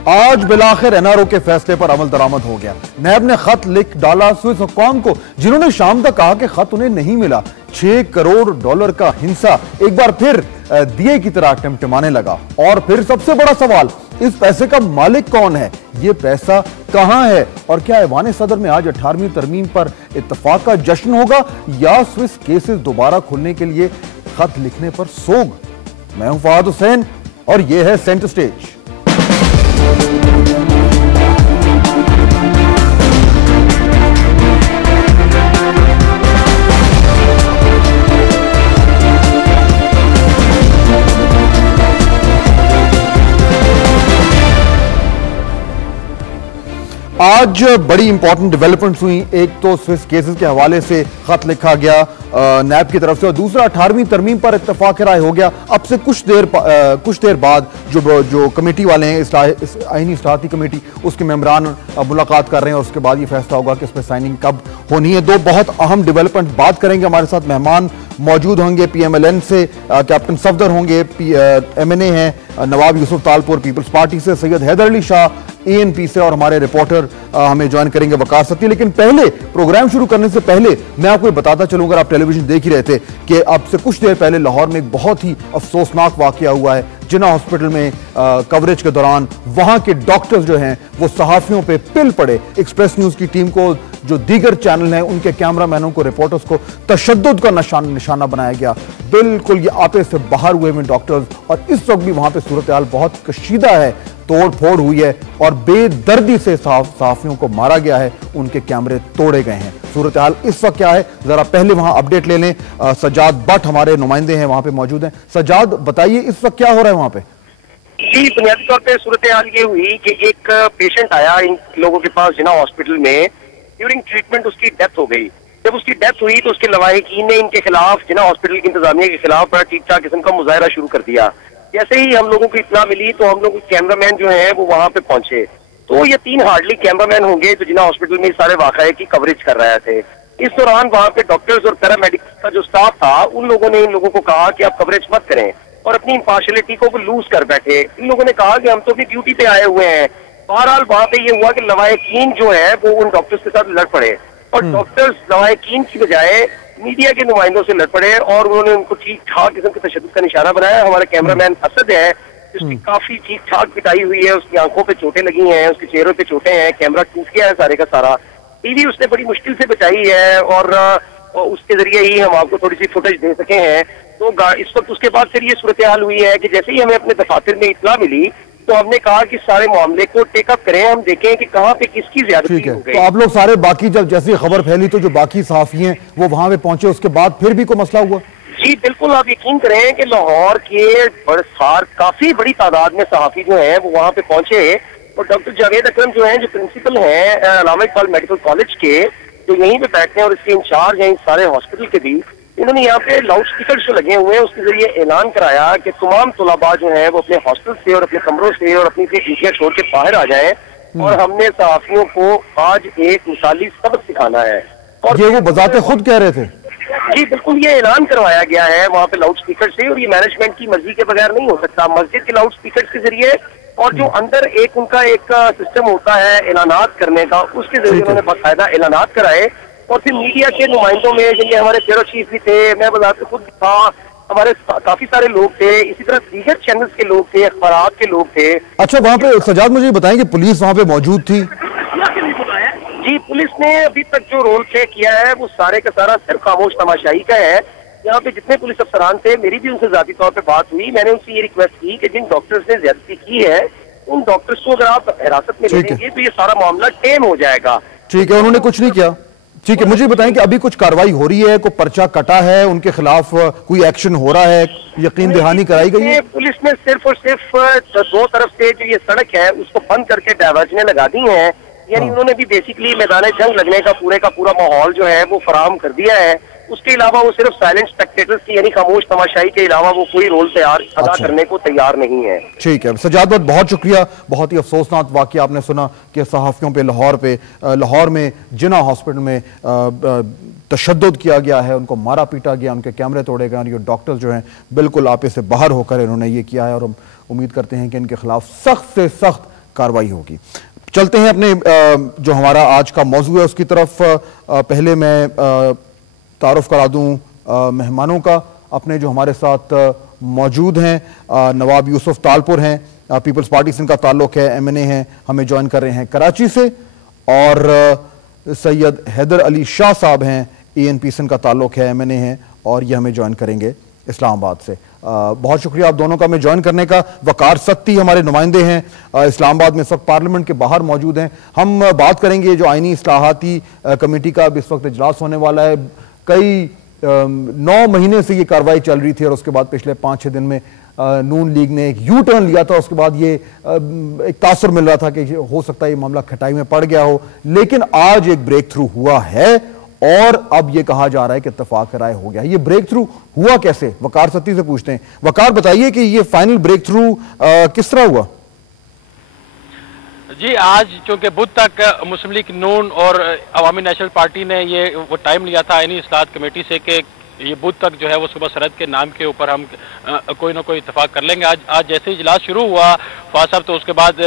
आज बिलाखिर एनआरओ के फैसले पर अमल दरामद हो गया। नैब ने खत लिख डाला स्विस हुक्काम को, जिन्होंने शाम तक कहा कि खत उन्हें नहीं मिला। 6 करोड़ डॉलर का हिंसा एक बार फिर दिए की तरह टिमटिमाने लगा। और फिर सबसे बड़ा सवाल, इस पैसे का मालिक कौन है, ये पैसा कहां है, और क्या ऐवान सदर में आज 18वीं तरमीम पर इत्तफाक का जश्न होगा या स्विस केसेस दोबारा खुलने के लिए खत लिखने पर सोग। मैं हूं फवाद हुसैन और यह है सेंटर स्टेज। आज बड़ी इंपॉर्टेंट डेवलपमेंट्स हुई। एक तो स्विस केसेस के हवाले से खत लिखा गया नैब की तरफ से, और दूसरा 18वीं तरमीम पर इत्तफाक राय हो गया। अब से कुछ देर बाद जो कमेटी वाले हैं, आईनी इस्लाहाती कमेटी, उसके मेंबरान मुलाकात कर रहे हैं और उसके बाद ये फैसला होगा कि इस पर साइनिंग कब होनी है। दो बहुत अहम डेवलपमेंट बात करेंगे। हमारे साथ मेहमान मौजूद होंगे। PMLN से कैप्टन सफदर होंगे, MNA हैं नवाब यूसुफ तालपुर पीपल्स पार्टी से, सैयद हैदर अली शाह ANP से, और हमारे रिपोर्टर हमें ज्वाइन करेंगे वकार सत्ती। लेकिन पहले प्रोग्राम शुरू करने से पहले मैं आपको बताता चलूंगा, आप टेलीविजन देख ही रहे थे कि अब से कुछ देर पहले लाहौर में एक बहुत ही अफसोसनाक वाकया हुआ है। जिन्ना हॉस्पिटल में कवरेज के दौरान वहां के डॉक्टर्स जो हैं वो सहाफियों पे पिल पड़े। एक्सप्रेस न्यूज की टीम को, जो दीगर चैनल हैं, उनके कैमरामैनों को, रिपोर्टर्स को तशद्दुद का निशाना बनाया गया। बिल्कुल ये आपे से बाहर हुए हुए डॉक्टर्स, और इस वक्त भी वहां पे सूरत हाल बहुत कशीदा है। तोड़ फोड़ हुई है और बेदर्दी से सहाफियों को मारा गया है, उनके कैमरे तोड़े गए हैं। सूरत हाल इस वक्त क्या है, जरा पहले वहां अपडेट ले लें। सज्जाद बट हमारे नुमाइंदे हैं, वहां पे मौजूद हैं। सज्जाद, बताइए इस वक्त क्या हो रहा है वहां पे? जी, बुनियादी तौर पे सूरत हाल ये हुई कि एक पेशेंट आया इन लोगों के पास जिन्ना हॉस्पिटल में। ड्यूरिंग ट्रीटमेंट उसकी डेथ हो गई। जब उसकी डेथ हुई तो उसके लवाहिकीन ने इनके खिलाफ, जिन्ना हॉस्पिटल की इंतजामिया के खिलाफ बड़ा ठीक ठाक किस्म का मुजाहरा शुरू कर दिया। जैसे ही हम लोगों को इत्तला मिली तो हम लोग कैमरामैन जो हैं वो वहां पे पहुंचे। तो ये 3 हार्डली कैमरामैन होंगे जो जिन्ना हॉस्पिटल में सारे वाक़ये की कवरेज कर रहे थे। इस दौरान वहां पे डॉक्टर्स और पैरामेडिक्स का जो स्टाफ था, उन लोगों ने इन लोगों को कहा कि आप कवरेज मत करें, और अपनी इंपार्शियलिटी को लूज कर बैठे। इन लोगों ने कहा कि हम तो भी ड्यूटी पे आए हुए हैं। बहरहाल वहां पे ये हुआ कि लवाहिकीन जो है वो उन डॉक्टर्स के साथ लड़ पड़े, और डॉक्टर्स लवाहिकीन की बजाय मीडिया के नुमाइंदों से लड़ पड़े, और उन्होंने उनको ठीक ठाक किस्म के तशद्दुद का निशाना बनाया। हमारा कैमरामैन असद है, जिसकी काफी ठीक ठाक पिटाई हुई है, उसकी आंखों पे चोटें लगी हैं, उसके चेहरों पे चोटें हैं, कैमरा टूट गया है सारे का सारा। टीवी उसने बड़ी मुश्किल से बचाई है, और उसके जरिए ही हम आपको थोड़ी सी फुटेज दे सके हैं। तो इस वक्त उसके बाद फिर ये सूरत हाल हुई है कि जैसे ही हमें अपने दफातर में इत्तला मिली तो हमने कहा कि सारे मामले को टेकअप करें, हम देखें कि कहां पे किसकी ज्यादती हो गई। तो आप लोग सारे बाकी, जब जैसी खबर फैली तो जो बाकी सहाफी हैं वो वहां पे पहुंचे, उसके बाद फिर भी कोई मसला हुआ? जी बिल्कुल, आप यकीन करें कि लाहौर के काफी बड़ी तादाद में सहाफी जो हैं वो वहां पे पहुंचे, और डॉक्टर जावेद अकरम जो हैं, जो प्रिंसिपल हैं अल्लामा इकबाल मेडिकल कॉलेज के, जो यहीं पे बैठते हैं और इसके इंचार्ज हैं इस सारे हॉस्पिटल के भी, उन्होंने यहाँ पे लाउड स्पीकर जो लगे हुए हैं उसके जरिए ऐलान कराया कि तमाम तुलाबा जो हैं वो अपने हॉस्टल से और अपने कमरों से और अपनी ड्यूटियां छोड़ के बाहर आ जाएं, और हमने सहाफियों को आज एक मिसाली सबक सिखाना है। और ये वो बजाते खुद कह रहे थे? जी बिल्कुल, ये ऐलान करवाया गया है वहाँ पे लाउड स्पीकर से, और ये मैनेजमेंट की मर्जी के बगैर नहीं हो सकता। मस्जिद के लाउड स्पीकर के जरिए, और जो अंदर एक उनका एक सिस्टम होता है ऐलानात करने का, उसके जरिए उन्होंने बाकायदा ऐलानात कराए। और फिर मीडिया के नुमाइंदों में, जिनमें हमारे ब्यूरो चीफ भी थे, मैं बताते खुद था, हमारे काफी सारे लोग थे, इसी तरह दीगर चैनल्स के लोग थे, अखबारात के लोग थे। अच्छा, वहाँ पे सजाद मुझे बताएंगे पुलिस वहाँ पे मौजूद थी? जी, पुलिस ने अभी तक जो रोल प्ले किया है वो सारे का सारा सिर्फ खामोश तमाशाई का है। यहाँ पे जितने पुलिस अफसरान थे, मेरी भी उनसे जाती तौर पे बात हुई। मैंने उनसे ये रिक्वेस्ट की कि जिन डॉक्टर्स ने ज्यादती की है उन डॉक्टर्स को अगर आप हिरासत में ले लेंगे तो ये सारा मामला टेम हो जाएगा। ठीक है, उन्होंने कुछ नहीं किया। ठीक है, मुझे बताएं कि अभी कुछ कार्रवाई हो रही है, कोई पर्चा कटा है, उनके खिलाफ कोई एक्शन हो रहा है, यकीन दहानी कराई गई है? पुलिस ने सिर्फ और सिर्फ 2 तरफ से जो ये सड़क है उसको बंद करके डायवर्जने लगा दी हैं। यानी उन्होंने भी बेसिकली मैदान जंग लगने का पूरा माहौल जो है वो फराहम कर दिया है। उसके अलावा वो सिर्फ साइलेंट स्पेक्टेटर्स की, यानी खामोश तमाशाई के अलावा वो कोई रोल अदा करने को तैयार नहीं है। ठीक है सजाद, बहुत शुक्रिया। बहुत ही अफसोसनाक वाकया आपने सुना कि सहाफियों पे लाहौर में जिन्ना हॉस्पिटल में तशद्दुद किया गया है, उनको मारा पीटा गया, उनके कैमरे तोड़े गए, और ये डॉक्टर्स जो हैं बिल्कुल आपे से बाहर होकर इन्होंने ये किया है। और हम उम्मीद करते हैं कि इनके खिलाफ सख्त से सख्त कार्रवाई होगी। चलते हैं अपने जो हमारा आज का मौजू है उसकी तरफ। पहले मैं तारुफ करा दूं मेहमानों का अपने जो हमारे साथ मौजूद हैं। नवाब यूसुफ तालपुर हैं, पीपल्स पार्टी से इनका ताल्लुक है, MNA हैं, हमें ज्वाइन कर रहे हैं कराची से। और सैयद हैदर अली शाह साहब हैं, ANP से इनका ताल्लुक है, MNA हैं और ये हमें ज्वाइन करेंगे इस्लामाबाद से। बहुत शुक्रिया आप दोनों का हमें ज्वाइन करने का। वकार सत्ती हमारे नुमाइंदे हैं इस्लामाबाद में, सब पार्लियामेंट के बाहर मौजूद हैं। हम बात करेंगे जो आईनी इस्लाहाती कमेटी का इस वक्त इजलास होने वाला है। कई 9 महीने से ये कार्रवाई चल रही थी और उसके बाद पिछले 5-6 दिन में नून लीग ने एक यू टर्न लिया था। उसके बाद ये एक तासुर मिल रहा था कि हो सकता है ये मामला खटाई में पड़ गया हो, लेकिन आज एक ब्रेक थ्रू हुआ है और अब ये कहा जा रहा है कि इत्तेफाक राय हो गया। ये ब्रेक थ्रू हुआ कैसे, वकार सत्ती से पूछते हैं। वकार बताइए कि ये फाइनल ब्रेक थ्रू किस तरह हुआ? जी, आज चूंकि बुध तक मुस्लिम लीग नून और अवामी नेशनल पार्टी ने ये वो टाइम लिया था आईनी इस्लाहत कमेटी से कि ये बुध तक जो है वो सुबह सरहद के नाम के ऊपर हम कोई ना कोई इत्तेफाक कर लेंगे। आज जैसे ही इजलास शुरू हुआ फवाद साहब, तो उसके बाद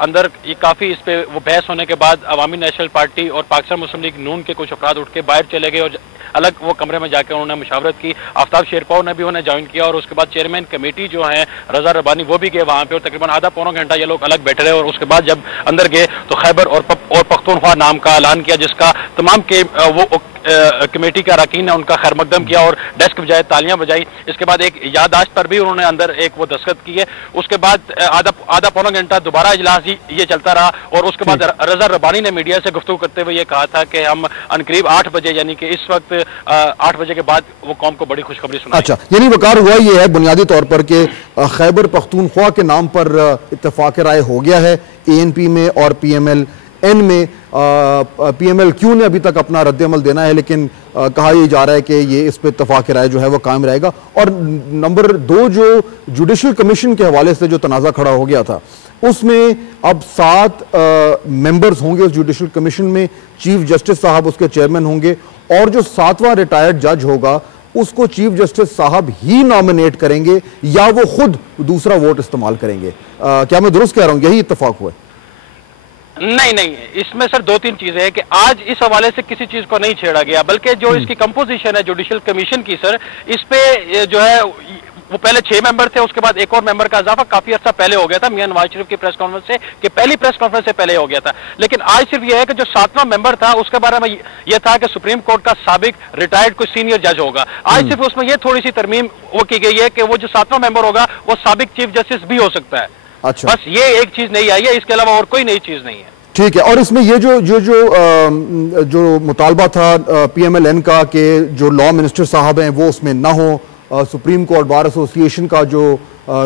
अंदर ये काफ़ी इस पे वो बहस होने के बाद अवामी नेशनल पार्टी और पाकिस्तान मुस्लिम लीग नून के कुछ अफराद उठ के बाहर चले गए और अलग वो कमरे में जाकर उन्होंने मुशावरत की। आफ्ताब शेरपाव ने भी उन्हें ज्वाइन किया और उसके बाद चेयरमैन कमेटी जो है रजा रब्बानी वो भी गए वहाँ पे और तकरीबन आधा पौना घंटा ये लोग अलग बैठे रहे। और उसके बाद जब अंदर गए तो खैबर और पख्तूनख्वा नाम का ऐलान किया, जिसका तमाम के वो कमेटी का अरकान ने उनका खैर मकदम किया और डेस्क बजाए तालियां बजाई। इसके बाद एक याददाश्त पर भी उन्होंने अंदर एक वो दस्तखत किए। उसके बाद आधा पौना घंटा दोबारा इजलास ये चलता रहा और उसके बाद रजा रब्बानी ने मीडिया से गुफ्तगू करते हुए ये कहा था कि हम अनकरीब 8 बजे यानी कि इस वक्त 8 बजे के बाद वो कौम को बड़ी खुशखबरी सुनाई। अच्छा, यानी वकार हुआ ये है बुनियादी तौर पर कि खैबर पख्तूनख्वा के नाम पर इत्तेफाक राय हो गया है ANP में और PMLN में। PMLQ ने अभी तक अपना रद्द-ए-अमल देना है, लेकिन कहा यह जा रहा है कि ये इस पे इत्तेफाक राय जो है वो कायम रहेगा। और नंबर 2 जो जुडिशल कमीशन के हवाले से जो तनाज़ा खड़ा हो गया था उसमें अब 7 मेंबर्स होंगे उस जुडिशल कमीशन में। चीफ जस्टिस साहब उसके चेयरमैन होंगे और जो 7वां रिटायर्ड जज होगा उसको चीफ जस्टिस साहब ही नॉमिनेट करेंगे या वो खुद दूसरा वोट इस्तेमाल करेंगे। क्या मैं दुरुस्त कह रहा हूं, यही इत्तेफाक हुआ है? नहीं, इसमें सर 2-3 चीजें हैं कि आज इस हवाले से किसी चीज को नहीं छेड़ा गया, बल्कि जो इसकी कंपोजिशन है जुडिशल कमीशन की सर, इस पे जो है वो पहले 6 मेंबर थे, उसके बाद एक और मेंबर का इजाफा काफी अर्सा पहले हो गया था मियां नवाज शरीफ की प्रेस कॉन्फ्रेंस से कि पहली प्रेस कॉन्फ्रेंस से पहले हो गया था। लेकिन आज सिर्फ यह है कि जो 7वां मेंबर था उसके बारे में यह था कि सुप्रीम कोर्ट का साबिक रिटायर्ड कोई सीनियर जज होगा। आज सिर्फ उसमें यह थोड़ी सी तरमीम वो की गई है कि वो जो 7वां मेंबर होगा वो साबिक चीफ जस्टिस भी हो सकता है। अच्छा, बस ये एक चीज नहीं आई है, इसके अलावा और कोई नई चीज नहीं है। ठीक है। और इसमें ये जो मुतालबा था PMLN का कि जो लॉ मिनिस्टर साहब हैं वो उसमें ना हो, सुप्रीम कोर्ट बार एसोसिएशन का जो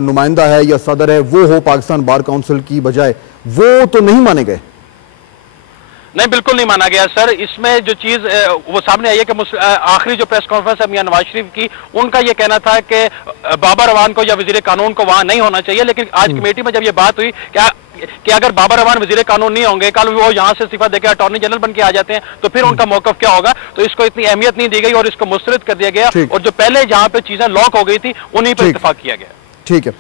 नुमाइंदा है या सदर है वो हो पाकिस्तान बार काउंसिल की बजाय, वो तो नहीं माने गए? नहीं, बिल्कुल नहीं माना गया सर। इसमें जो चीज वो सामने आई है कि आखिरी जो प्रेस कॉन्फ्रेंस है मियां नवाज शरीफ की, उनका ये कहना था कि बाबर अवान को या वजीर कानून को वहां नहीं होना चाहिए। लेकिन आज कमेटी में जब ये बात हुई कि अगर बाबर अवान वजीर कानून नहीं होंगे, कल वो यहाँ से इस्तीफा देकर अटॉर्नी जनरल बन के आ जाते हैं तो फिर उनका मौकफ क्या होगा, तो इसको इतनी अहमियत नहीं दी गई और इसको मुस्तरद कर दिया गया और जो पहले जहाँ पे चीजें लॉक हो गई थी उन्हीं पर इत्तेफाक किया गया। ठीक है।